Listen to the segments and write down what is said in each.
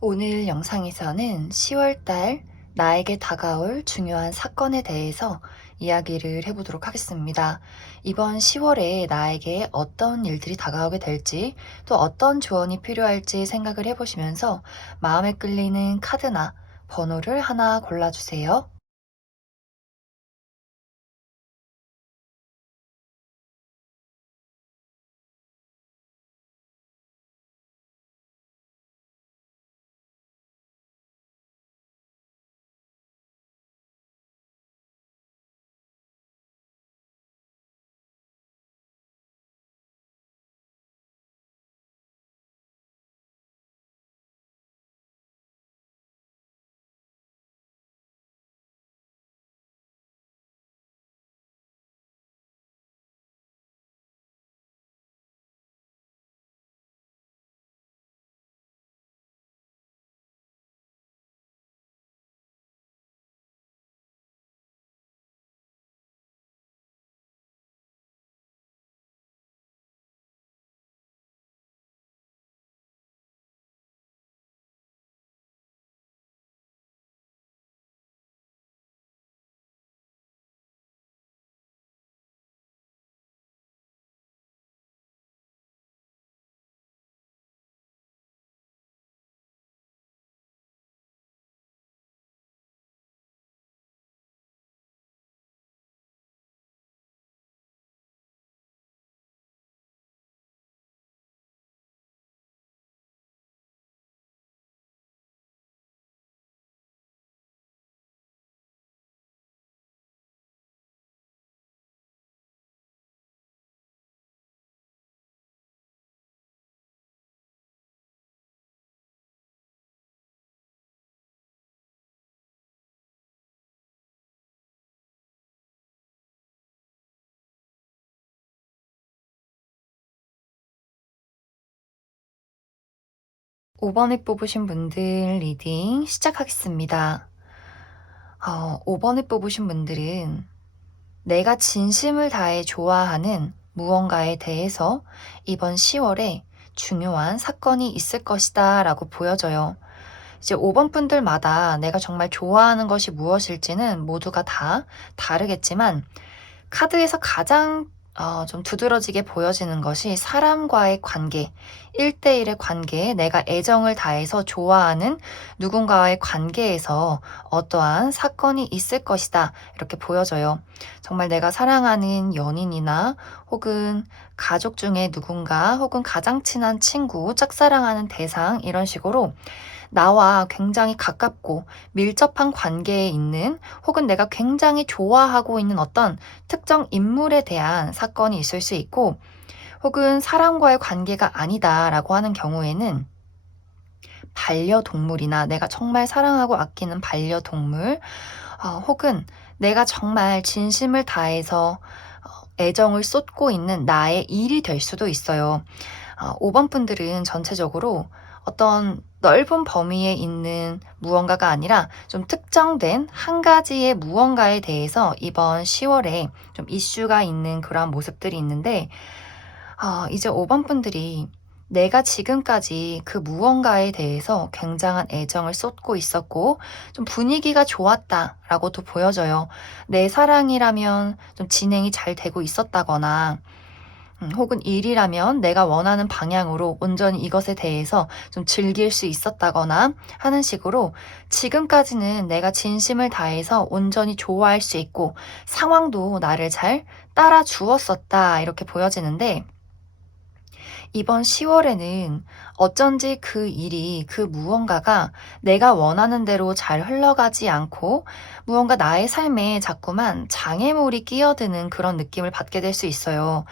오늘 영상에서는 10월달 나에게 다가올 중요한 사건에 대해서 이야기를 해보도록 하겠습니다. 이번 10월에 나에게 어떤 일들이 다가오게 될지 또 어떤 조언이 필요할지 생각을 해보시면서 마음에 끌리는 카드나 번호를 하나 골라주세요. 5번을 뽑으신 분들 리딩 시작하겠습니다. 5번을 뽑으신 분들은 내가 진심을 다해 좋아하는 무언가에 대해서 이번 10월에 중요한 사건이 있을 것이다 라고 보여져요. 이제 5번 분들마다 내가 정말 좋아하는 것이 무엇일지는 모두가 다 다르겠지만 카드에서 가장 좀 두드러지게 보여지는 것이 사람과의 관계, 1대1의 관계에 내가 애정을 다해서 좋아하는 누군가와의 관계에서 어떠한 사건이 있을 것이다. 이렇게 보여져요. 정말 내가 사랑하는 연인이나 혹은 가족 중에 누군가 혹은 가장 친한 친구, 짝사랑하는 대상 이런 식으로 나와 굉장히 가깝고 밀접한 관계에 있는 혹은 내가 굉장히 좋아하고 있는 어떤 특정 인물에 대한 사건이 있을 수 있고 혹은 사람과의 관계가 아니다라고 하는 경우에는 반려동물이나 내가 정말 사랑하고 아끼는 반려동물 혹은 내가 정말 진심을 다해서 애정을 쏟고 있는 나의 일이 될 수도 있어요. 5번 분들은 전체적으로 어떤 넓은 범위에 있는 무언가가 아니라 좀 특정된 한 가지의 무언가에 대해서 이번 10월에 좀 이슈가 있는 그런 모습들이 있는데, 이제 5번 분들이 내가 지금까지 그 무언가에 대해서 굉장한 애정을 쏟고 있었고, 좀 분위기가 좋았다라고도 보여져요. 내 사랑이라면 좀 진행이 잘 되고 있었다거나, 혹은 일이라면 내가 원하는 방향으로 온전히 이것에 대해서 좀 즐길 수 있었다거나 하는 식으로 지금까지는 내가 진심을 다해서 온전히 좋아할 수 있고 상황도 나를 잘 따라 주었었다 이렇게 보여지는데 이번 10월에는 어쩐지 그 일이 그 무언가가 내가 원하는 대로 잘 흘러가지 않고 무언가 나의 삶에 자꾸만 장애물이 끼어드는 그런 느낌을 받게 될 수 있어요.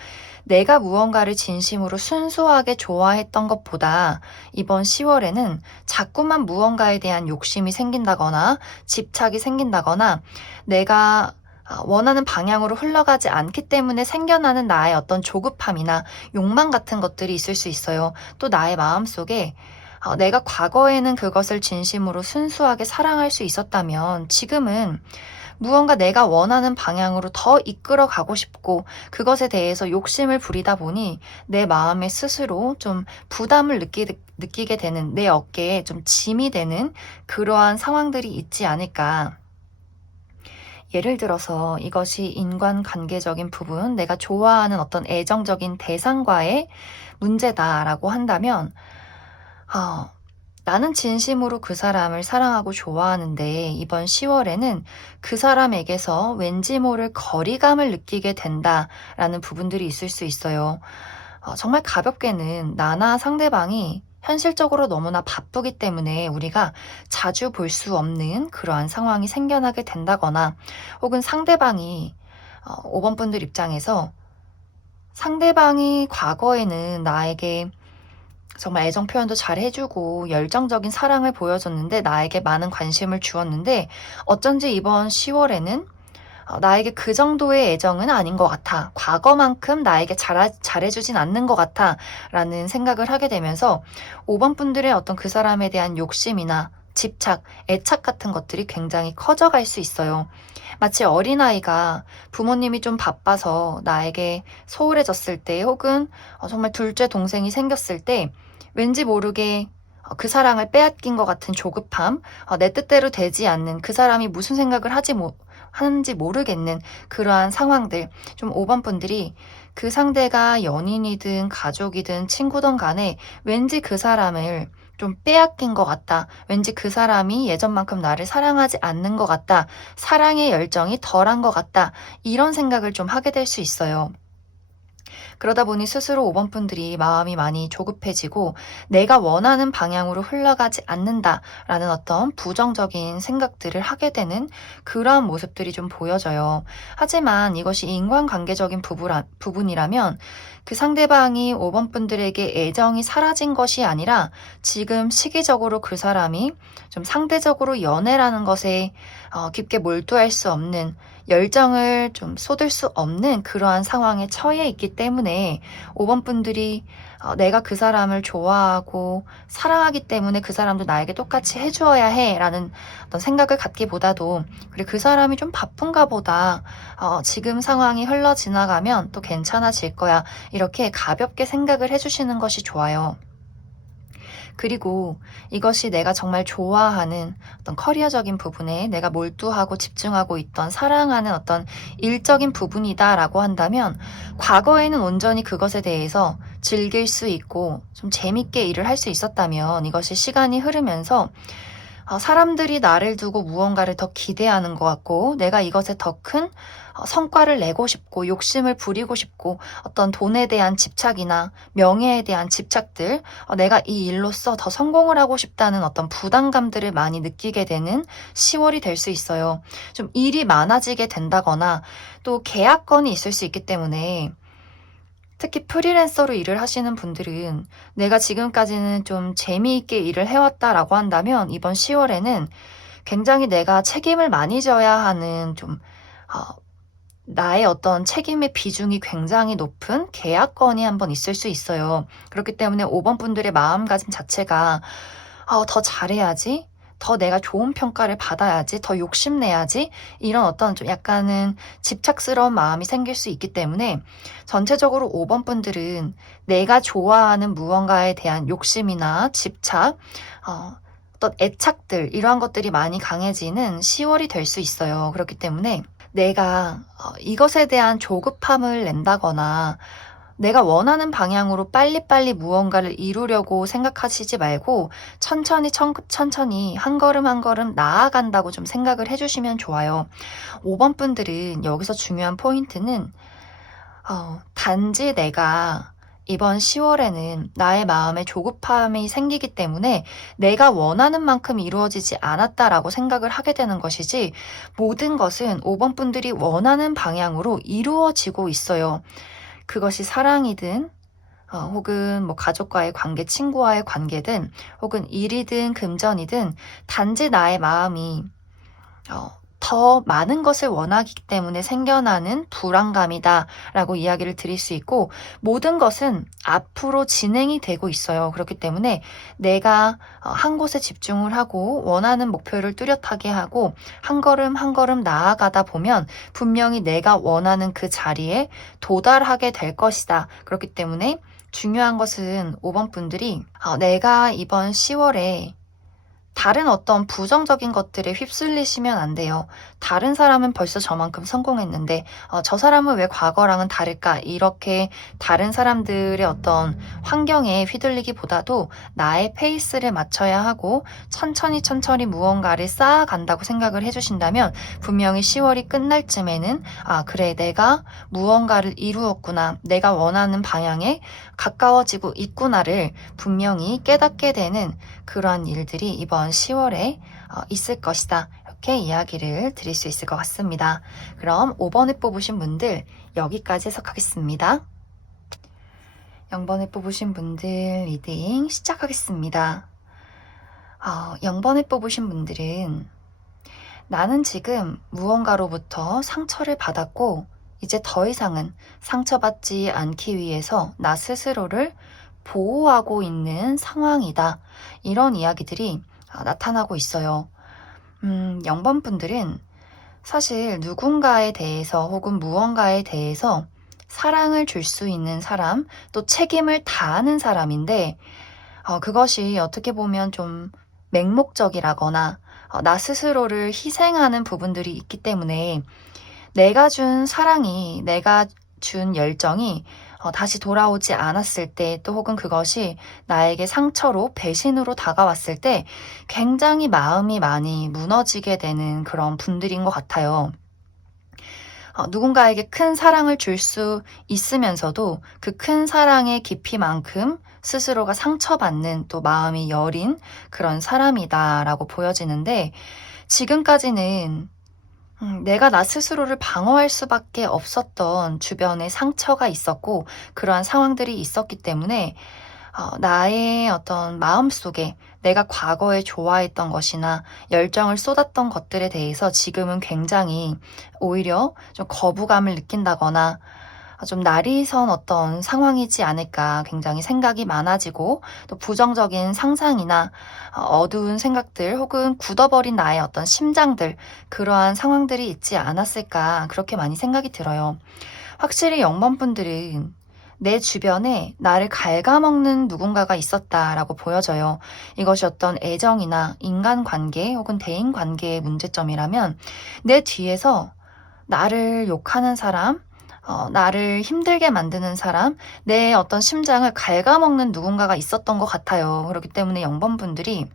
내가 무언가를 진심으로 순수하게 좋아했던 것보다 이번 10월에는 자꾸만 무언가에 대한 욕심이 생긴다거나 집착이 생긴다거나 내가 원하는 방향으로 흘러가지 않기 때문에 생겨나는 나의 어떤 조급함이나 욕망 같은 것들이 있을 수 있어요. 또 나의 마음속에 내가 과거에는 그것을 진심으로 순수하게 사랑할 수 있었다면 지금은 무언가 내가 원하는 방향으로 더 이끌어 가고 싶고 그것에 대해서 욕심을 부리다 보니 내 마음에 스스로 좀 부담을 느끼게 되는, 내 어깨에 좀 짐이 되는 그러한 상황들이 있지 않을까. 예를 들어서 이것이 인간관계적인 부분, 내가 좋아하는 어떤 애정적인 대상과의 문제다라고 한다면, 어, 나는 진심으로 그 사람을 사랑하고 좋아하는데 이번 10월에는 그 사람에게서 왠지 모를 거리감을 느끼게 된다라는 부분들이 있을 수 있어요. 정말 가볍게는 나나 상대방이 현실적으로 너무나 바쁘기 때문에 우리가 자주 볼 수 없는 그러한 상황이 생겨나게 된다거나, 혹은 상대방이 5번 분들 입장에서 상대방이 과거에는 나에게 정말 애정 표현도 잘 해주고 열정적인 사랑을 보여줬는데, 나에게 많은 관심을 주었는데 어쩐지 이번 10월에는 나에게 그 정도의 애정은 아닌 것 같아. 과거만큼 나에게 잘해주진 않는 것 같아. 라는 생각을 하게 되면서 5번 분들의 어떤 그 사람에 대한 욕심이나 집착, 애착 같은 것들이 굉장히 커져갈 수 있어요. 마치 어린아이가 부모님이 좀 바빠서 나에게 소홀해졌을 때, 혹은 정말 둘째 동생이 생겼을 때 왠지 모르게 그 사랑을 빼앗긴 것 같은 조급함, 내 뜻대로 되지 않는, 그 사람이 무슨 생각을 하는지 모르겠는 그러한 상황들, 좀 5번 분들이 그 상대가 연인이든 가족이든 친구든 간에 왠지 그 사람을 좀 빼앗긴 것 같다. 왠지 그 사람이 예전만큼 나를 사랑하지 않는 것 같다. 사랑의 열정이 덜한 것 같다. 이런 생각을 좀 하게 될 수 있어요. 그러다 보니 스스로 5번 분들이 마음이 많이 조급해지고 내가 원하는 방향으로 흘러가지 않는다라는 어떤 부정적인 생각들을 하게 되는 그러한 모습들이 좀 보여져요. 하지만 이것이 인간관계적인 부분이라면 그 상대방이 5번 분들에게 애정이 사라진 것이 아니라 지금 시기적으로 그 사람이 좀 상대적으로 연애라는 것에 깊게 몰두할 수 없는, 열정을 좀 쏟을 수 없는 그러한 상황에 처해 있기 때문에 5번 분들이 내가 그 사람을 좋아하고 사랑하기 때문에 그 사람도 나에게 똑같이 해주어야 해 라는 어떤 생각을 갖기보다도, 그래 그 사람이 좀 바쁜가 보다, 지금 상황이 흘러 지나가면 또 괜찮아질 거야, 이렇게 가볍게 생각을 해주시는 것이 좋아요. 그리고 이것이 내가 정말 좋아하는 어떤 커리어적인 부분에 내가 몰두하고 집중하고 있던, 사랑하는 어떤 일적인 부분이다라고 한다면, 과거에는 온전히 그것에 대해서 즐길 수 있고 좀 재밌게 일을 할 수 있었다면, 이것이 시간이 흐르면서 사람들이 나를 두고 무언가를 더 기대하는 것 같고, 내가 이것에 더 큰 성과를 내고 싶고 욕심을 부리고 싶고, 어떤 돈에 대한 집착이나 명예에 대한 집착들, 내가 이 일로써 더 성공을 하고 싶다는 어떤 부담감들을 많이 느끼게 되는 10월이 될 수 있어요. 좀 일이 많아지게 된다거나 또 계약건이 있을 수 있기 때문에, 특히 프리랜서로 일을 하시는 분들은 내가 지금까지는 좀 재미있게 일을 해왔다라고 한다면 이번 10월에는 굉장히 내가 책임을 많이 져야 하는, 좀 나의 어떤 책임의 비중이 굉장히 높은 계약건이 한번 있을 수 있어요. 그렇기 때문에 5번 분들의 마음가짐 자체가 더 잘해야지, 더 내가 좋은 평가를 받아야지, 더 욕심내야지, 이런 어떤 좀 약간은 집착스러운 마음이 생길 수 있기 때문에, 전체적으로 5번 분들은 내가 좋아하는 무언가에 대한 욕심이나 집착, 어떤 애착들, 이러한 것들이 많이 강해지는 10월이 될 수 있어요. 그렇기 때문에 내가 이것에 대한 조급함을 낸다거나 내가 원하는 방향으로 빨리빨리 무언가를 이루려고 생각하시지 말고 천천히 한 걸음 한 걸음 나아간다고 좀 생각을 해주시면 좋아요. 5번 분들은 여기서 중요한 포인트는 단지 내가 이번 10월에는 나의 마음에 조급함이 생기기 때문에 내가 원하는 만큼 이루어지지 않았다라고 생각을 하게 되는 것이지, 모든 것은 5번 분들이 원하는 방향으로 이루어지고 있어요. 그것이 사랑이든 혹은 뭐 가족과의 관계, 친구와의 관계든, 혹은 일이든 금전이든, 단지 나의 마음이 더 많은 것을 원하기 때문에 생겨나는 불안감이다라고 이야기를 드릴 수 있고, 모든 것은 앞으로 진행이 되고 있어요. 그렇기 때문에 내가 한 곳에 집중을 하고 원하는 목표를 뚜렷하게 하고 한 걸음 한 걸음 나아가다 보면 분명히 내가 원하는 그 자리에 도달하게 될 것이다. 그렇기 때문에 중요한 것은 5번 분들이 내가 이번 10월에 다른 어떤 부정적인 것들에 휩쓸리시면 안 돼요. 다른 사람은 벌써 저만큼 성공했는데 저 사람은 왜 과거랑은 다를까? 이렇게 다른 사람들의 어떤 환경에 휘둘리기보다도 나의 페이스를 맞춰야 하고 천천히 무언가를 쌓아간다고 생각을 해주신다면 분명히 10월이 끝날 쯤에는 그래, 내가 무언가를 이루었구나. 내가 원하는 방향에 가까워지고 있구나를 분명히 깨닫게 되는 그런 일들이 이번 10월에 있을 것이다. 이렇게 이야기를 드릴 수 있을 것 같습니다. 그럼 5번을 뽑으신 분들 여기까지 해석하겠습니다. 0번을 뽑으신 분들 리딩 시작하겠습니다. 0번을 뽑으신 분들은 나는 지금 무언가로부터 상처를 받았고 이제 더 이상은 상처받지 않기 위해서 나 스스로를 보호하고 있는 상황이다. 이런 이야기들이 나타나고 있어요. 0번 분들은 사실 누군가에 대해서 혹은 무언가에 대해서 사랑을 줄 수 있는 사람, 또 책임을 다하는 사람인데 그것이 어떻게 보면 좀 맹목적이라거나 나 스스로를 희생하는 부분들이 있기 때문에 내가 준 사랑이, 내가 준 열정이 다시 돌아오지 않았을 때, 또 혹은 그것이 나에게 상처로, 배신으로 다가왔을 때 굉장히 마음이 많이 무너지게 되는 그런 분들인 것 같아요. 누군가에게 큰 사랑을 줄 수 있으면서도 그 큰 사랑의 깊이만큼 스스로가 상처받는, 또 마음이 여린 그런 사람이다라고 보여지는데, 지금까지는 내가 나 스스로를 방어할 수밖에 없었던 주변에 상처가 있었고 그러한 상황들이 있었기 때문에 나의 어떤 마음속에 내가 과거에 좋아했던 것이나 열정을 쏟았던 것들에 대해서 지금은 굉장히 오히려 좀 거부감을 느낀다거나 좀 날이 선 어떤 상황이지 않을까, 굉장히 생각이 많아지고 또 부정적인 상상이나 어두운 생각들 혹은 굳어버린 나의 어떤 심장들, 그러한 상황들이 있지 않았을까, 그렇게 많이 생각이 들어요. 확실히 0번 분들은 내 주변에 나를 갉아먹는 누군가가 있었다라고 보여져요. 이것이 어떤 애정이나 인간관계 혹은 대인관계의 문제점이라면 내 뒤에서 나를 욕하는 사람, 나를 힘들게 만드는 사람, 내 어떤 심장을 갉아먹는 누군가가 있었던 것 같아요. 그렇기 때문에 0번 분들이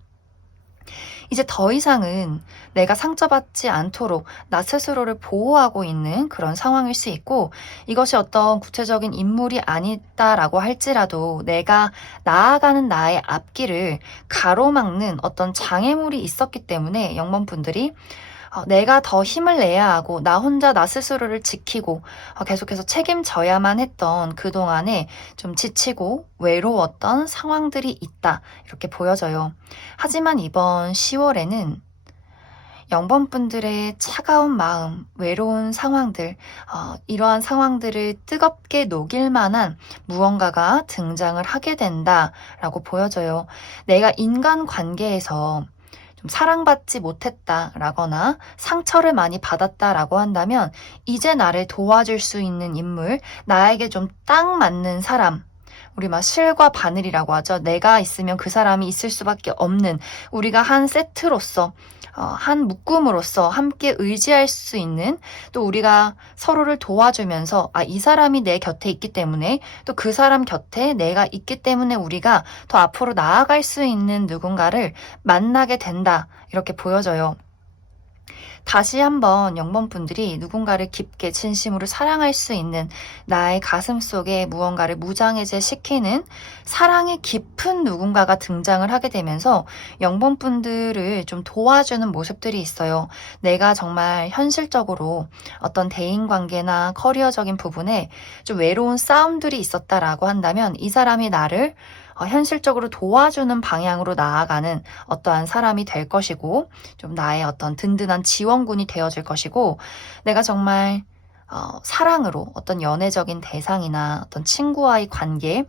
이제 더 이상은 내가 상처받지 않도록 나 스스로를 보호하고 있는 그런 상황일 수 있고, 이것이 어떤 구체적인 인물이 아니다라고 할지라도 내가 나아가는 나의 앞길을 가로막는 어떤 장애물이 있었기 때문에 0번 분들이 내가 더 힘을 내야 하고 나 혼자 나 스스로를 지키고 계속해서 책임져야만 했던 그동안에 좀 지치고 외로웠던 상황들이 있다, 이렇게 보여져요. 하지만 이번 10월에는 0번 분들의 차가운 마음, 외로운 상황들, 이러한 상황들을 뜨겁게 녹일 만한 무언가가 등장을 하게 된다라고 보여져요. 내가 인간관계에서 좀 사랑받지 못했다라거나 상처를 많이 받았다라고 한다면 이제 나를 도와줄 수 있는 인물, 나에게 좀 딱 맞는 사람, 우리 막 실과 바늘이라고 하죠. 내가 있으면 그 사람이 있을 수밖에 없는, 우리가 한 세트로서 한 묶음으로서 함께 의지할 수 있는, 또 우리가 서로를 도와주면서 이 사람이 내 곁에 있기 때문에 또 그 사람 곁에 내가 있기 때문에 우리가 더 앞으로 나아갈 수 있는 누군가를 만나게 된다, 이렇게 보여져요. 다시 한번 0번 분들이 누군가를 깊게 진심으로 사랑할 수 있는, 나의 가슴 속에 무언가를 무장해제 시키는 사랑이 깊은 누군가가 등장을 하게 되면서 0번 분들을 좀 도와주는 모습들이 있어요. 내가 정말 현실적으로 어떤 대인관계나 커리어적인 부분에 좀 외로운 싸움들이 있었다라고 한다면 이 사람이 나를 현실적으로 도와주는 방향으로 나아가는 어떠한 사람이 될 것이고, 좀 나의 어떤 든든한 지원군이 되어줄 것이고, 내가 정말 사랑으로 어떤 연애적인 대상이나 어떤 친구와의 관계,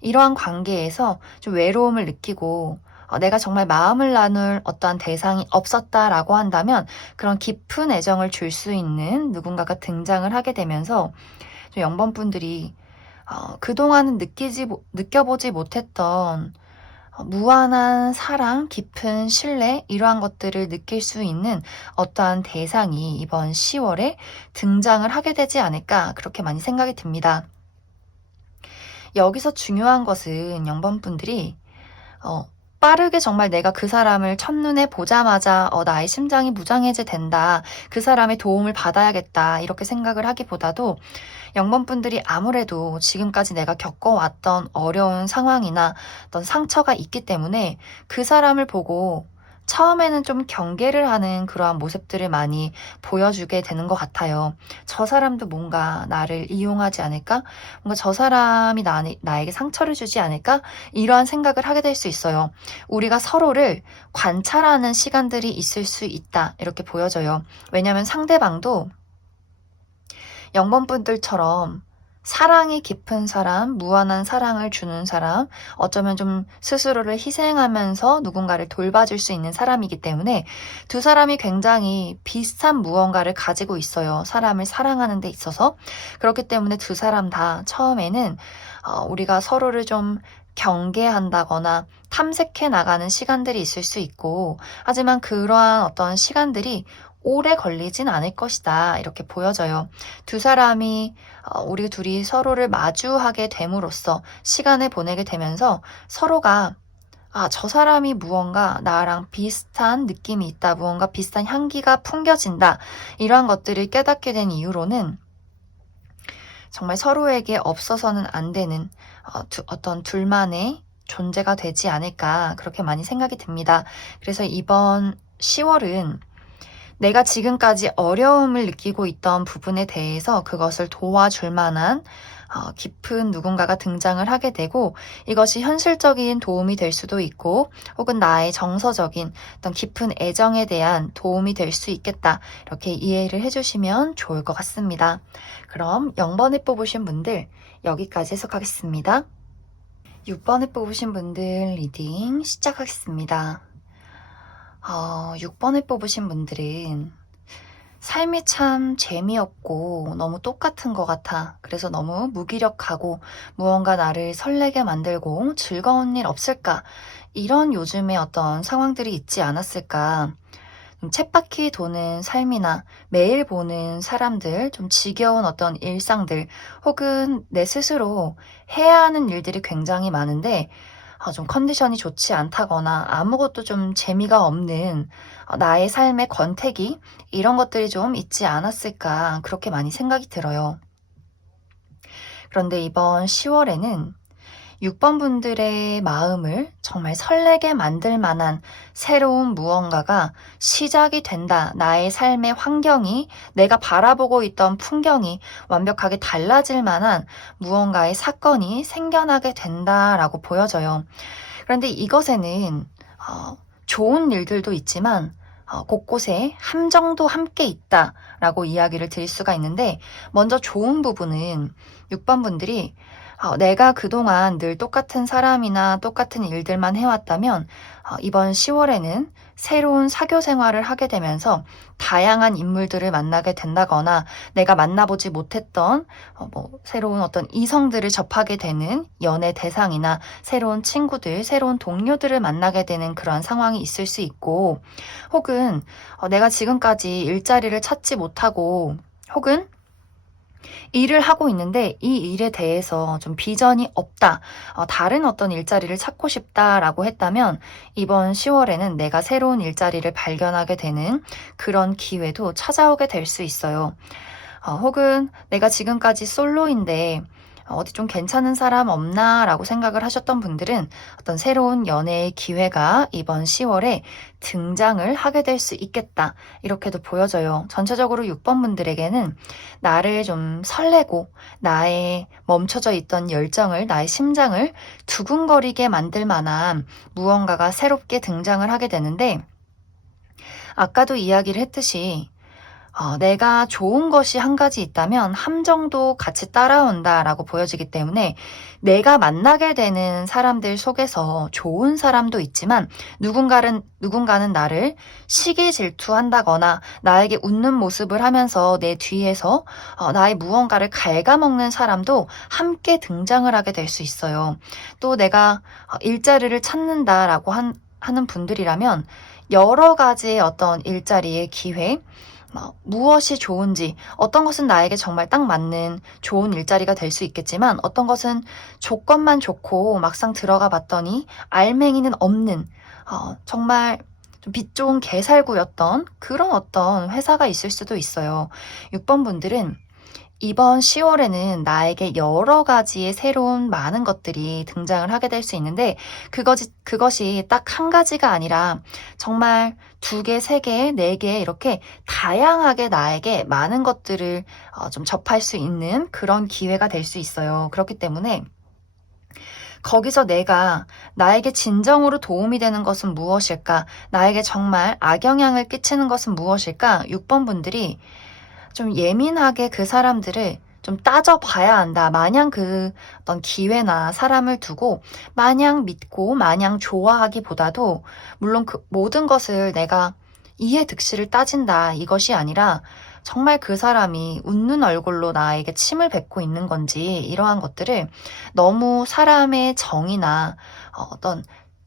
이러한 관계에서 좀 외로움을 느끼고 내가 정말 마음을 나눌 어떠한 대상이 없었다라고 한다면 그런 깊은 애정을 줄 수 있는 누군가가 등장을 하게 되면서 좀 0번분들이 그동안은 느껴보지 못했던 무한한 사랑, 깊은 신뢰, 이러한 것들을 느낄 수 있는 어떠한 대상이 이번 10월에 등장을 하게 되지 않을까, 그렇게 많이 생각이 듭니다. 여기서 중요한 것은 0번분들이 빠르게 정말 내가 그 사람을 첫눈에 보자마자 나의 심장이 무장해제 된다, 그 사람의 도움을 받아야겠다, 이렇게 생각을 하기보다도 0번분들이 아무래도 지금까지 내가 겪어왔던 어려운 상황이나 어떤 상처가 있기 때문에 그 사람을 보고 처음에는 좀 경계를 하는 그러한 모습들을 많이 보여주게 되는 것 같아요. 저 사람도 뭔가 나를 이용하지 않을까? 뭔가 저 사람이 나에게 상처를 주지 않을까? 이러한 생각을 하게 될 수 있어요. 우리가 서로를 관찰하는 시간들이 있을 수 있다, 이렇게 보여져요. 왜냐하면 상대방도 0번분들처럼 사랑이 깊은 사람, 무한한 사랑을 주는 사람, 어쩌면 좀 스스로를 희생하면서 누군가를 돌봐줄 수 있는 사람이기 때문에 두 사람이 굉장히 비슷한 무언가를 가지고 있어요. 사람을 사랑하는 데 있어서. 그렇기 때문에 두 사람 다 처음에는 우리가 서로를 좀 경계한다거나 탐색해 나가는 시간들이 있을 수 있고, 하지만 그러한 어떤 시간들이 오래 걸리진 않을 것이다, 이렇게 보여져요. 두 사람이 우리 둘이 서로를 마주하게 됨으로써 시간을 보내게 되면서 서로가 저 사람이 무언가 나랑 비슷한 느낌이 있다, 무언가 비슷한 향기가 풍겨진다, 이러한 것들을 깨닫게 된 이후로는 정말 서로에게 없어서는 안 되는 어떤 둘만의 존재가 되지 않을까, 그렇게 많이 생각이 듭니다. 그래서 이번 10월은 내가 지금까지 어려움을 느끼고 있던 부분에 대해서 그것을 도와줄 만한 깊은 누군가가 등장을 하게 되고, 이것이 현실적인 도움이 될 수도 있고 혹은 나의 정서적인 어떤 깊은 애정에 대한 도움이 될 수 있겠다, 이렇게 이해를 해주시면 좋을 것 같습니다. 그럼 0번을 뽑으신 분들 여기까지 해석하겠습니다. 6번을 뽑으신 분들 리딩 시작하겠습니다. 6번을 뽑으신 분들은 삶이 참 재미없고 너무 똑같은 것 같아. 그래서 너무 무기력하고 무언가 나를 설레게 만들고 즐거운 일 없을까? 이런 요즘의 어떤 상황들이 있지 않았을까? 좀 쳇바퀴 도는 삶이나 매일 보는 사람들, 좀 지겨운 어떤 일상들, 혹은 내 스스로 해야 하는 일들이 굉장히 많은데 좀 컨디션이 좋지 않다거나 아무것도 좀 재미가 없는 나의 삶의 권태기, 이런 것들이 좀 있지 않았을까, 그렇게 많이 생각이 들어요. 그런데 이번 10월에는 6번 분들의 마음을 정말 설레게 만들 만한 새로운 무언가가 시작이 된다. 나의 삶의 환경이, 내가 바라보고 있던 풍경이 완벽하게 달라질 만한 무언가의 사건이 생겨나게 된다라고 보여져요. 그런데 이것에는 좋은 일들도 있지만 곳곳에 함정도 함께 있다라고 이야기를 드릴 수가 있는데, 먼저 좋은 부분은 6번 분들이 내가 그동안 늘 똑같은 사람이나 똑같은 일들만 해왔다면 이번 10월에는 새로운 사교 생활을 하게 되면서 다양한 인물들을 만나게 된다거나 내가 만나보지 못했던 새로운 어떤 이성들을 접하게 되는 연애 대상이나 새로운 친구들, 새로운 동료들을 만나게 되는 그런 상황이 있을 수 있고, 혹은 내가 지금까지 일자리를 찾지 못하고 혹은 일을 하고 있는데 이 일에 대해서 좀 비전이 없다, 다른 어떤 일자리를 찾고 싶다라고 했다면 이번 10월에는 내가 새로운 일자리를 발견하게 되는 그런 기회도 찾아오게 될 수 있어요. 혹은 내가 지금까지 솔로인데 어디 좀 괜찮은 사람 없나 라고 생각을 하셨던 분들은 어떤 새로운 연애의 기회가 이번 10월에 등장을 하게 될 수 있겠다. 이렇게도 보여져요. 전체적으로 6번 분들에게는 나를 좀 설레고 나의 멈춰져 있던 열정을, 나의 심장을 두근거리게 만들 만한 무언가가 새롭게 등장을 하게 되는데, 아까도 이야기를 했듯이 내가 좋은 것이 한 가지 있다면 함정도 같이 따라온다라고 보여지기 때문에 내가 만나게 되는 사람들 속에서 좋은 사람도 있지만 누군가는 나를 시기 질투한다거나 나에게 웃는 모습을 하면서 내 뒤에서 나의 무언가를 갉아먹는 사람도 함께 등장을 하게 될 수 있어요. 또 내가 일자리를 찾는다라고 하는 분들이라면 여러 가지의 어떤 일자리의 기회, 무엇이 좋은지, 어떤 것은 나에게 정말 딱 맞는 좋은 일자리가 될 수 있겠지만 어떤 것은 조건만 좋고 막상 들어가 봤더니 알맹이는 없는 정말 좀 빛 좋은 개살구였던 그런 어떤 회사가 있을 수도 있어요. 6번 분들은 이번 10월에는 나에게 여러 가지의 새로운 많은 것들이 등장을 하게 될 수 있는데 그것이 딱 한 가지가 아니라 정말 2개, 3개, 4개 이렇게 다양하게 나에게 많은 것들을 좀 접할 수 있는 그런 기회가 될 수 있어요. 그렇기 때문에 거기서 나에게 진정으로 도움이 되는 것은 무엇일까? 나에게 정말 악영향을 끼치는 것은 무엇일까? 6번 분들이 좀 예민하게 그 사람들을 좀 따져봐야 한다. 마냥 그 어떤 기회나 사람을 두고 마냥 믿고 마냥 좋아하기보다도 물론 그 모든 것을 내가 이해득실을 따진다. 이것이 아니라 정말 그 사람이 웃는 얼굴로 나에게 침을 뱉고 있는 건지 이러한 것들을 너무 사람의 정이나 어떤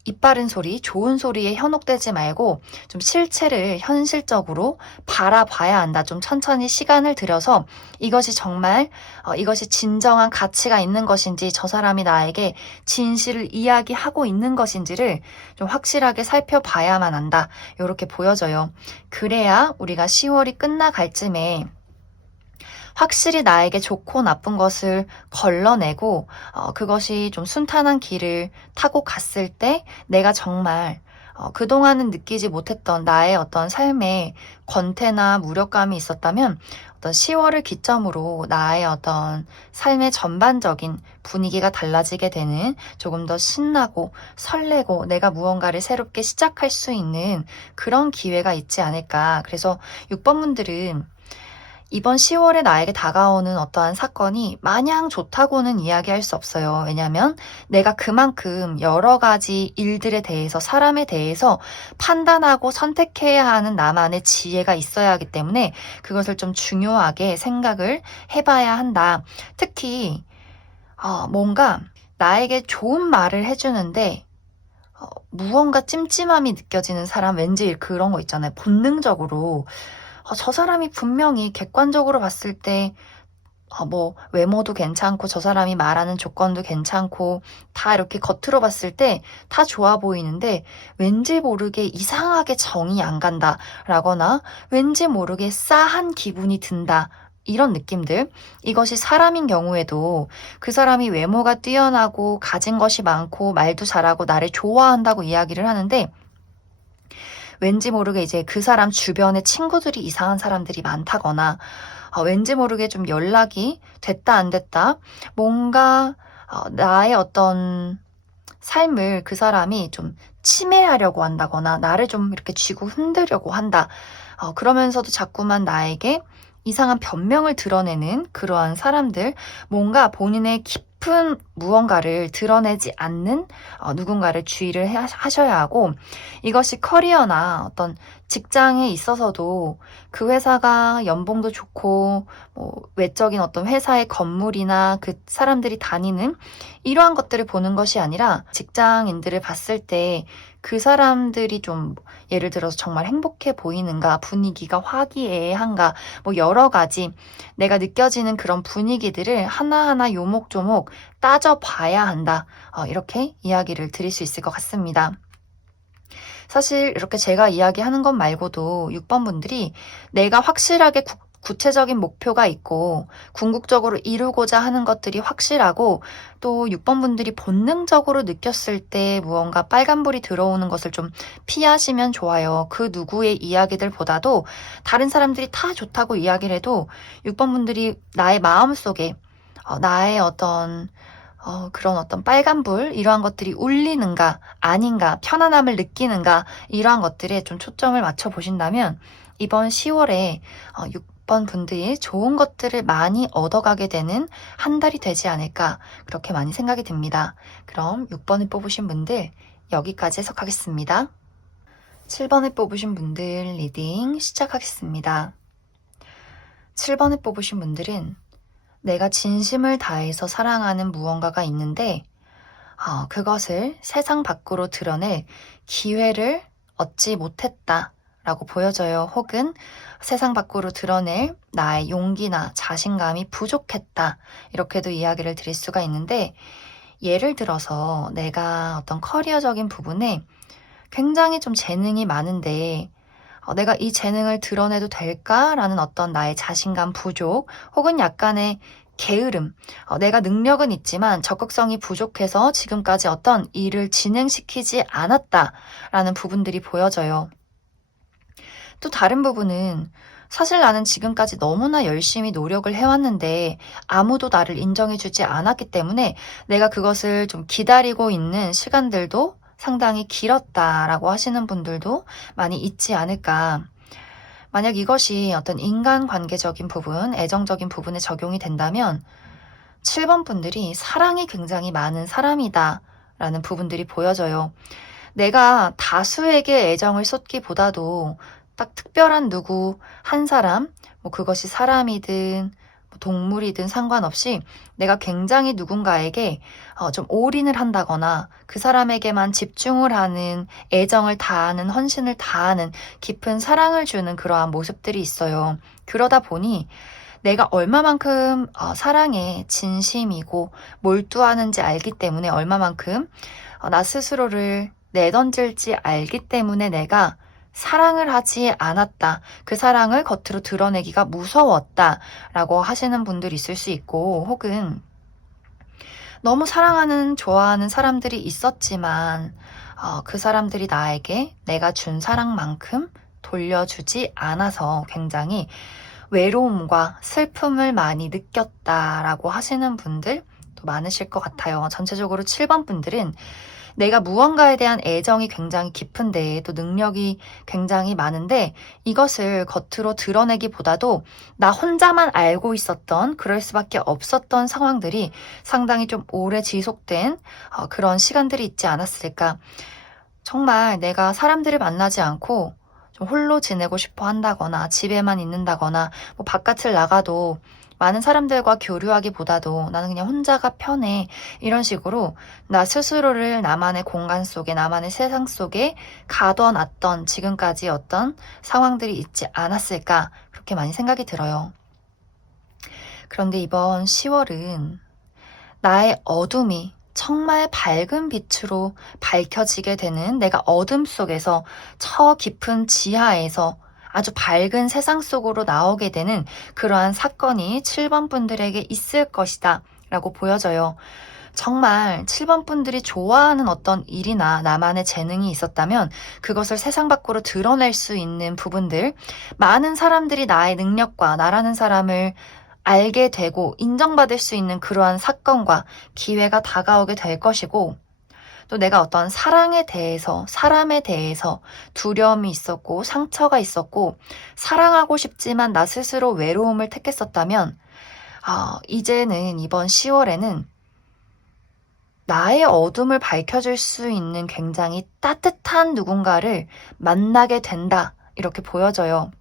이빠른 소리, 좋은 소리에 현혹되지 말고 좀 실체를 현실적으로 바라봐야 한다. 좀 천천히 시간을 들여서 이것이 정말 이것이 진정한 가치가 있는 것인지 저 사람이 나에게 진실을 이야기하고 있는 것인지를 좀 확실하게 살펴봐야만 한다. 이렇게 보여져요. 그래야 우리가 10월이 끝나갈 쯤에 확실히 나에게 좋고 나쁜 것을 걸러내고 그것이 좀 순탄한 길을 타고 갔을 때 내가 정말 그동안은 느끼지 못했던 나의 어떤 삶에 권태나 무력감이 있었다면 어떤 10월을 기점으로 나의 어떤 삶의 전반적인 분위기가 달라지게 되는 조금 더 신나고 설레고 내가 무언가를 새롭게 시작할 수 있는 그런 기회가 있지 않을까. 그래서 6번 분들은 이번 10월에 나에게 다가오는 어떠한 사건이 마냥 좋다고는 이야기할 수 없어요. 왜냐하면 내가 그만큼 여러 가지 일들에 대해서, 사람에 대해서 판단하고 선택해야 하는 나만의 지혜가 있어야 하기 때문에 그것을 좀 중요하게 생각을 해봐야 한다. 특히 뭔가 나에게 좋은 말을 해주는데 무언가 찜찜함이 느껴지는 사람, 왠지 그런 거 있잖아요. 본능적으로 저 사람이 분명히 객관적으로 봤을 때 뭐 외모도 괜찮고 저 사람이 말하는 조건도 괜찮고 다 이렇게 겉으로 봤을 때 다 좋아 보이는데 왠지 모르게 이상하게 정이 안 간다라거나 왠지 모르게 싸한 기분이 든다. 이런 느낌들. 이것이 사람인 경우에도 그 사람이 외모가 뛰어나고 가진 것이 많고 말도 잘하고 나를 좋아한다고 이야기를 하는데 왠지 모르게 이제 그 사람 주변에 친구들이 이상한 사람들이 많다거나 왠지 모르게 좀 연락이 됐다 안 됐다 뭔가 나의 어떤 삶을 그 사람이 좀 침해하려고 한다거나 나를 좀 이렇게 쥐고 흔들려고 한다. 그러면서도 자꾸만 나에게 이상한 변명을 드러내는 그러한 사람들, 뭔가 본인의 깊은 무언가를 드러내지 않는 누군가를 주의를 하셔야 하고, 이것이 커리어나 어떤 직장에 있어서도 그 회사가 연봉도 좋고 뭐 외적인 어떤 회사의 건물이나 그 사람들이 다니는 이러한 것들을 보는 것이 아니라 직장인들을 봤을 때 그 사람들이 좀 예를 들어서 정말 행복해 보이는가, 분위기가 화기애애한가, 뭐 여러 가지 내가 느껴지는 그런 분위기들을 하나하나 요목조목 따져봐야 한다. 이렇게 이야기를 드릴 수 있을 것 같습니다. 사실 이렇게 제가 이야기하는 것 말고도 6번 분들이 내가 확실하게 구체적인 목표가 있고 궁극적으로 이루고자 하는 것들이 확실하고 또 6번 분들이 본능적으로 느꼈을 때 무언가 빨간불이 들어오는 것을 좀 피하시면 좋아요. 그 누구의 이야기들보다도 다른 사람들이 다 좋다고 이야기를 해도 6번 분들이 나의 마음속에 나의 그런 어떤 빨간불 이러한 것들이 울리는가 아닌가 편안함을 느끼는가 이러한 것들에 좀 초점을 맞춰 보신다면 이번 10월에 6번 분들이 좋은 것들을 많이 얻어가게 되는 한 달이 되지 않을까 그렇게 많이 생각이 듭니다. 그럼 6번을 뽑으신 분들 여기까지 해석하겠습니다. 7번을 뽑으신 분들 리딩 시작하겠습니다. 7번을 뽑으신 분들은 내가 진심을 다해서 사랑하는 무언가가 있는데 그것을 세상 밖으로 드러낼 기회를 얻지 못했다 라고 보여져요. 혹은 세상 밖으로 드러낼 나의 용기나 자신감이 부족했다 이렇게도 이야기를 드릴 수가 있는데 예를 들어서 내가 어떤 커리어적인 부분에 굉장히 좀 재능이 많은데 내가 이 재능을 드러내도 될까라는 어떤 나의 자신감 부족 혹은 약간의 게으름, 내가 능력은 있지만 적극성이 부족해서 지금까지 어떤 일을 진행시키지 않았다라는 부분들이 보여져요. 또 다른 부분은 사실 나는 지금까지 너무나 열심히 노력을 해왔는데 아무도 나를 인정해주지 않았기 때문에 내가 그것을 좀 기다리고 있는 시간들도 상당히 길었다라고 하시는 분들도 많이 있지 않을까. 만약 이것이 어떤 인간관계적인 부분, 애정적인 부분에 적용이 된다면 7번 분들이 사랑이 굉장히 많은 사람이다 라는 부분들이 보여져요. 내가 다수에게 애정을 쏟기보다도 딱 특별한 누구 한 사람, 그것이 사람이든 동물이든 상관없이 내가 굉장히 누군가에게 좀 올인을 한다거나 그 사람에게만 집중을 하는 애정을 다하는 헌신을 다하는 깊은 사랑을 주는 그러한 모습들이 있어요. 그러다 보니 내가 얼마만큼 사랑에 진심이고 몰두하는지 알기 때문에 얼마만큼 나 스스로를 내던질지 알기 때문에 내가 사랑을 하지 않았다. 그 사랑을 겉으로 드러내기가 무서웠다. 라고 하시는 분들이 있을 수 있고, 혹은 너무 사랑하는, 좋아하는 사람들이 있었지만, 그 사람들이 나에게 내가 준 사랑만큼 돌려주지 않아서 굉장히 외로움과 슬픔을 많이 느꼈다라고 하시는 분들 도 많으실 것 같아요. 전체적으로 7번 분들은 내가 무언가에 대한 애정이 굉장히 깊은데 또 능력이 굉장히 많은데 이것을 겉으로 드러내기보다도 나 혼자만 알고 있었던 그럴 수밖에 없었던 상황들이 상당히 좀 오래 지속된 그런 시간들이 있지 않았을까. 정말 내가 사람들을 만나지 않고 좀 홀로 지내고 싶어 한다거나 집에만 있는다거나 바깥을 나가도 많은 사람들과 교류하기보다도 나는 그냥 혼자가 편해 이런 식으로 나 스스로를 나만의 공간 속에 나만의 세상 속에 가둬놨던 지금까지 어떤 상황들이 있지 않았을까 그렇게 많이 생각이 들어요. 그런데 이번 10월은 나의 어둠이 정말 밝은 빛으로 밝혀지게 되는 내가 어둠 속에서 저 깊은 지하에서 아주 밝은 세상 속으로 나오게 되는 그러한 사건이 7번 분들에게 있을 것이다 라고 보여져요. 정말 7번 분들이 좋아하는 어떤 일이나 나만의 재능이 있었다면 그것을 세상 밖으로 드러낼 수 있는 부분들, 많은 사람들이 나의 능력과 나라는 사람을 알게 되고 인정받을 수 있는 그러한 사건과 기회가 다가오게 될 것이고 또 내가 어떤 사랑에 대해서 사람에 대해서 두려움이 있었고 상처가 있었고 사랑하고 싶지만 나 스스로 외로움을 택했었다면 이제는 이번 10월에는 나의 어둠을 밝혀줄 수 있는 굉장히 따뜻한 누군가를 만나게 된다 이렇게 보여져요.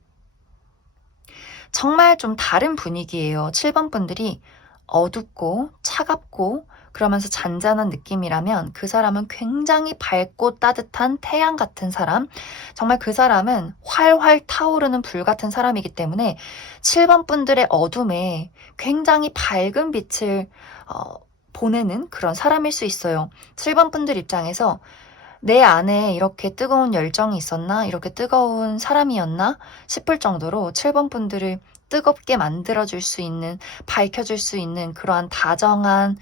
정말 좀 다른 분위기예요. 7번 분들이 어둡고 차갑고 그러면서 잔잔한 느낌이라면 그 사람은 굉장히 밝고 따뜻한 태양 같은 사람, 정말 그 사람은 활활 타오르는 불 같은 사람이기 때문에 7번 분들의 어둠에 굉장히 밝은 빛을 보내는 그런 사람일 수 있어요. 7번 분들 입장에서 내 안에 이렇게 뜨거운 열정이 있었나? 이렇게 뜨거운 사람이었나? 싶을 정도로 7번 분들을 뜨겁게 만들어줄 수 있는, 밝혀줄 수 있는 그러한 다정한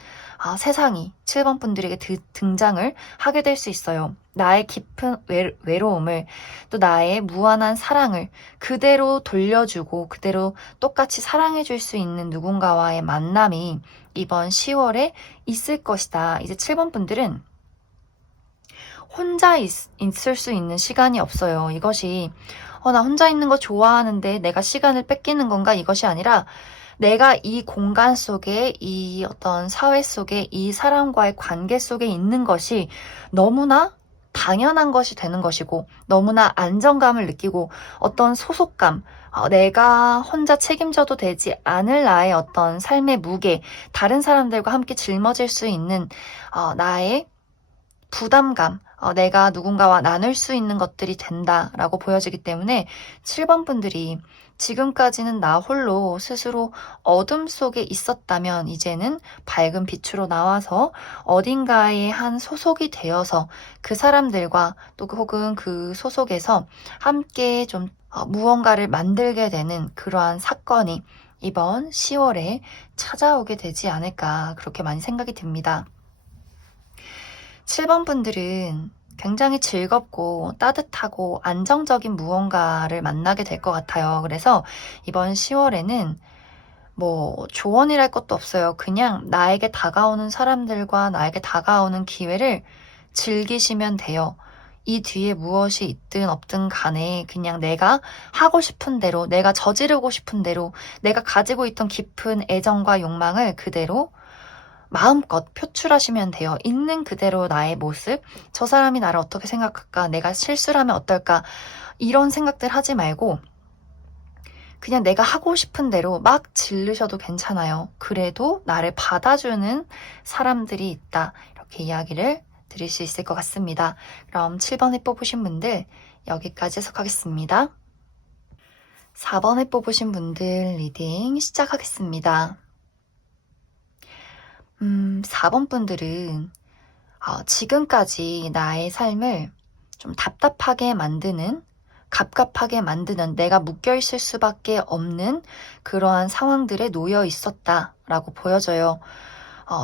세상이 7번 분들에게 등장을 하게 될 수 있어요. 나의 깊은 외로움을, 또 나의 무한한 사랑을 그대로 돌려주고 그대로 똑같이 사랑해줄 수 있는 누군가와의 만남이 이번 10월에 있을 것이다. 이제 7번 분들은 혼자 있을 수 있는 시간이 없어요. 이것이 나 혼자 있는 거 좋아하는데 내가 시간을 뺏기는 건가? 이것이 아니라 내가 이 공간 속에, 이 어떤 사회 속에, 이 사람과의 관계 속에 있는 것이 너무나 당연한 것이 되는 것이고, 너무나 안정감을 느끼고, 어떤 소속감, 내가 혼자 책임져도 되지 않을 나의 어떤 삶의 무게, 다른 사람들과 함께 짊어질 수 있는 나의 부담감, 내가 누군가와 나눌 수 있는 것들이 된다라고 보여지기 때문에 7번 분들이 지금까지는 나 홀로 스스로 어둠 속에 있었다면 이제는 밝은 빛으로 나와서 어딘가에 한 소속이 되어서 그 사람들과 또 혹은 그 소속에서 함께 좀 무언가를 만들게 되는 그러한 사건이 이번 10월에 찾아오게 되지 않을까 그렇게 많이 생각이 듭니다. 7번 분들은 굉장히 즐겁고 따뜻하고 안정적인 무언가를 만나게 될 것 같아요. 그래서 이번 10월에는 뭐 조언이랄 것도 없어요. 그냥 나에게 다가오는 사람들과 나에게 다가오는 기회를 즐기시면 돼요. 이 뒤에 무엇이 있든 없든 간에 그냥 내가 하고 싶은 대로, 내가 저지르고 싶은 대로, 내가 가지고 있던 깊은 애정과 욕망을 그대로 마음껏 표출하시면 돼요. 있는 그대로 나의 모습, 저 사람이 나를 어떻게 생각할까, 내가 실수를 하면 어떨까, 이런 생각들 하지 말고 그냥 내가 하고 싶은 대로 막 질르셔도 괜찮아요. 그래도 나를 받아주는 사람들이 있다. 이렇게 이야기를 드릴 수 있을 것 같습니다. 그럼 7번에 뽑으신 분들 여기까지 해석하겠습니다. 4번에 뽑으신 분들 리딩 시작하겠습니다. 4번 분들은 지금까지 나의 삶을 좀 답답하게 만드는, 갑갑하게 만드는, 내가 묶여있을 수밖에 없는 그러한 상황들에 놓여 있었다라고 보여져요.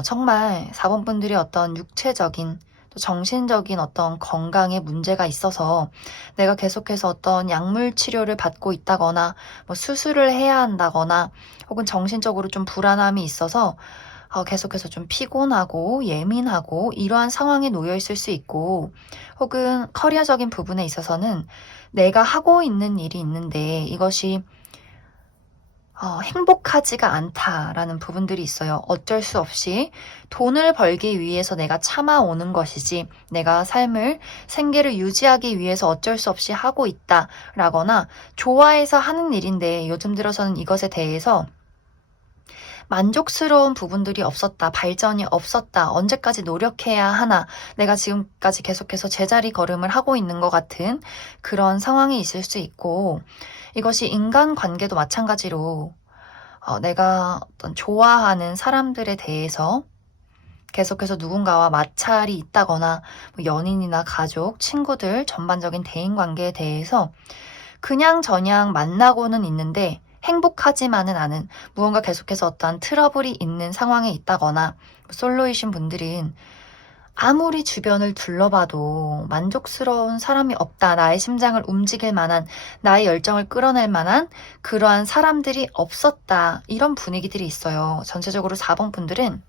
정말 4번 분들이 어떤 육체적인 또 정신적인 어떤 건강에 문제가 있어서 내가 계속해서 어떤 약물 치료를 받고 있다거나 뭐 수술을 해야 한다거나 혹은 정신적으로 좀 불안함이 있어서 계속해서 좀 피곤하고 예민하고 이러한 상황에 놓여 있을 수 있고, 혹은 커리어적인 부분에 있어서는 내가 하고 있는 일이 있는데 이것이 행복하지가 않다라는 부분들이 있어요. 어쩔 수 없이 돈을 벌기 위해서 내가 참아오는 것이지 내가 생계를 유지하기 위해서 어쩔 수 없이 하고 있다라거나 좋아해서 하는 일인데 요즘 들어서는 이것에 대해서 만족스러운 부분들이 없었다, 발전이 없었다, 언제까지 노력해야 하나, 내가 지금까지 계속해서 제자리 걸음을 하고 있는 것 같은 그런 상황이 있을 수 있고, 이것이 인간관계도 마찬가지로 내가 어떤 좋아하는 사람들에 대해서 계속해서 누군가와 마찰이 있다거나 뭐 연인이나 가족, 친구들, 전반적인 대인관계에 대해서 그냥저냥 만나고는 있는데 행복하지만은 않은, 무언가 계속해서 어떠한 트러블이 있는 상황에 있다거나 솔로이신 분들은 아무리 주변을 둘러봐도 만족스러운 사람이 없다, 나의 심장을 움직일 만한, 나의 열정을 끌어낼 만한 그러한 사람들이 없었다, 이런 분위기들이 있어요. 전체적으로 4번 분들은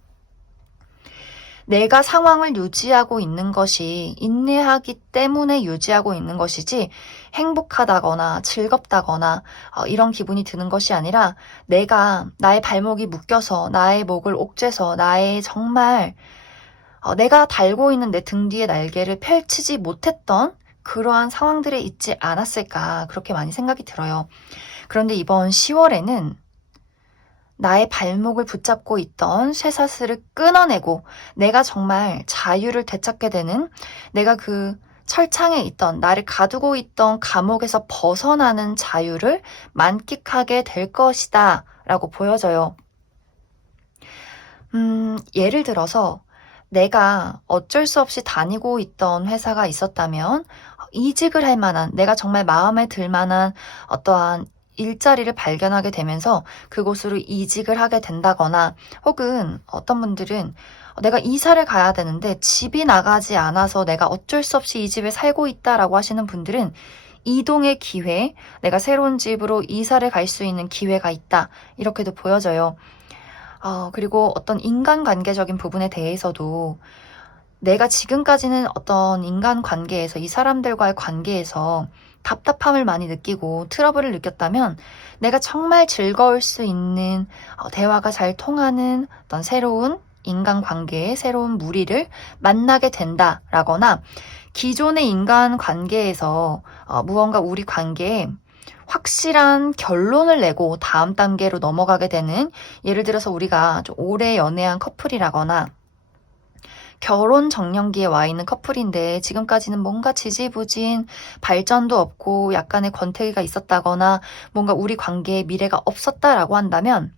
내가 상황을 유지하고 있는 것이 인내하기 때문에 유지하고 있는 것이지 행복하다거나 즐겁다거나 이런 기분이 드는 것이 아니라 내가 나의 발목이 묶여서 나의 목을 옥죄서 나의 정말 내가 달고 있는 내 등 뒤에 날개를 펼치지 못했던 그러한 상황들에 있지 않았을까 그렇게 많이 생각이 들어요. 그런데 이번 10월에는 나의 발목을 붙잡고 있던 쇠사슬을 끊어내고 내가 정말 자유를 되찾게 되는, 내가 그 철창에 있던, 나를 가두고 있던 감옥에서 벗어나는 자유를 만끽하게 될 것이다 라고 보여져요. 예를 들어서 내가 어쩔 수 없이 다니고 있던 회사가 있었다면 이직을 할 만한, 내가 정말 마음에 들 만한 어떠한 일자리를 발견하게 되면서 그곳으로 이직을 하게 된다거나, 혹은 어떤 분들은 내가 이사를 가야 되는데 집이 나가지 않아서 내가 어쩔 수 없이 이 집에 살고 있다라고 하시는 분들은 이동의 기회, 내가 새로운 집으로 이사를 갈 수 있는 기회가 있다, 이렇게도 보여져요. 그리고 어떤 인간관계적인 부분에 대해서도 내가 지금까지는 어떤 인간관계에서, 이 사람들과의 관계에서 답답함을 많이 느끼고 트러블을 느꼈다면, 내가 정말 즐거울 수 있는, 대화가 잘 통하는 어떤 새로운 인간관계의 새로운 무리를 만나게 된다라거나, 기존의 인간관계에서 무언가 우리 관계에 확실한 결론을 내고 다음 단계로 넘어가게 되는, 예를 들어서 우리가 좀 오래 연애한 커플이라거나 결혼 정년기에 와 있는 커플인데 지금까지는 뭔가 지지부진, 발전도 없고 약간의 권태기가 있었다거나 뭔가 우리 관계에 미래가 없었다라고 한다면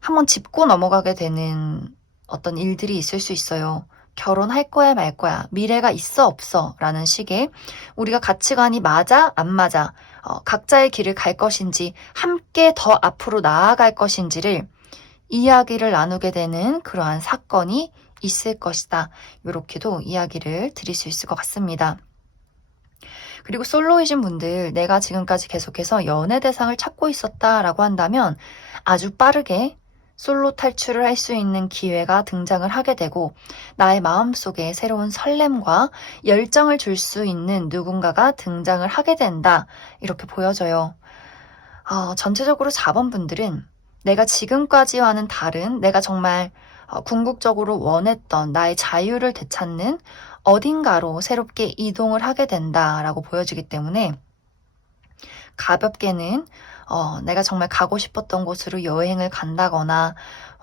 한번 짚고 넘어가게 되는 어떤 일들이 있을 수 있어요. 결혼할 거야 말 거야, 미래가 있어 없어 라는 식의, 우리가 가치관이 맞아 안 맞아, 각자의 길을 갈 것인지 함께 더 앞으로 나아갈 것인지를 이야기를 나누게 되는 그러한 사건이 있을 것이다. 이렇게도 이야기를 드릴 수 있을 것 같습니다. 그리고 솔로이신 분들, 내가 지금까지 계속해서 연애 대상을 찾고 있었다라고 한다면 아주 빠르게 솔로 탈출을 할 수 있는 기회가 등장을 하게 되고, 나의 마음속에 새로운 설렘과 열정을 줄 수 있는 누군가가 등장을 하게 된다, 이렇게 보여져요. 전체적으로 4번 분들은 내가 지금까지와는 다른, 내가 정말 궁극적으로 원했던 나의 자유를 되찾는 어딘가로 새롭게 이동을 하게 된다라고 보여지기 때문에, 가볍게는 내가 정말 가고 싶었던 곳으로 여행을 간다거나,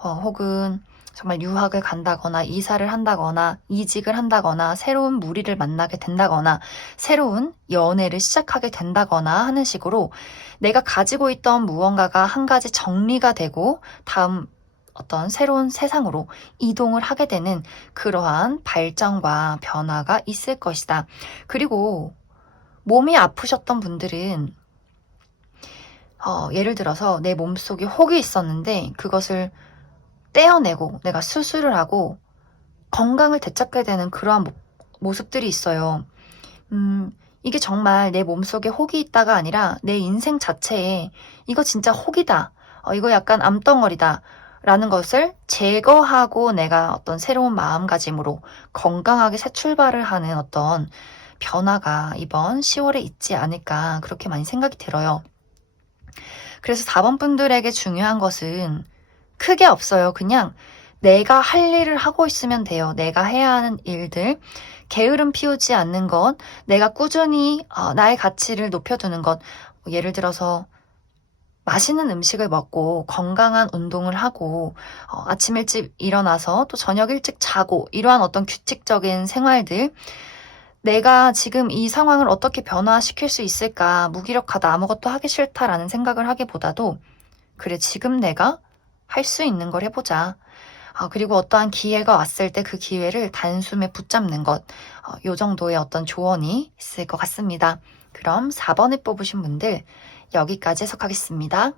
혹은 정말 유학을 간다거나, 이사를 한다거나, 이직을 한다거나, 새로운 무리를 만나게 된다거나, 새로운 연애를 시작하게 된다거나 하는 식으로 내가 가지고 있던 무언가가 한 가지 정리가 되고 다음 어떤 새로운 세상으로 이동을 하게 되는 그러한 발전과 변화가 있을 것이다. 그리고 몸이 아프셨던 분들은 예를 들어서 내 몸속에 혹이 있었는데 그것을 떼어내고 내가 수술을 하고 건강을 되찾게 되는 그러한 모습들이 있어요. 이게 정말 내 몸속에 혹이 있다가 아니라 내 인생 자체에 이거 진짜 혹이다, 이거 약간 암덩어리다 라는 것을 제거하고 내가 어떤 새로운 마음가짐으로 건강하게 새 출발을 하는 어떤 변화가 이번 10월에 있지 않을까, 그렇게 많이 생각이 들어요. 그래서 4번 분들에게 중요한 것은 크게 없어요. 그냥 내가 할 일을 하고 있으면 돼요. 내가 해야 하는 일들, 게으름 피우지 않는 것, 내가 꾸준히 나의 가치를 높여두는 것, 예를 들어서 맛있는 음식을 먹고 건강한 운동을 하고 아침 일찍 일어나서 또 저녁 일찍 자고, 이러한 어떤 규칙적인 생활들, 내가 지금 이 상황을 어떻게 변화시킬 수 있을까, 무기력하다, 아무것도 하기 싫다라는 생각을 하기보다도 그래, 지금 내가 할 수 있는 걸 해보자. 그리고 어떠한 기회가 왔을 때 그 기회를 단숨에 붙잡는 것, 요 정도의 어떤 조언이 있을 것 같습니다. 그럼 4번을 뽑으신 분들 여기까지 해석하겠습니다.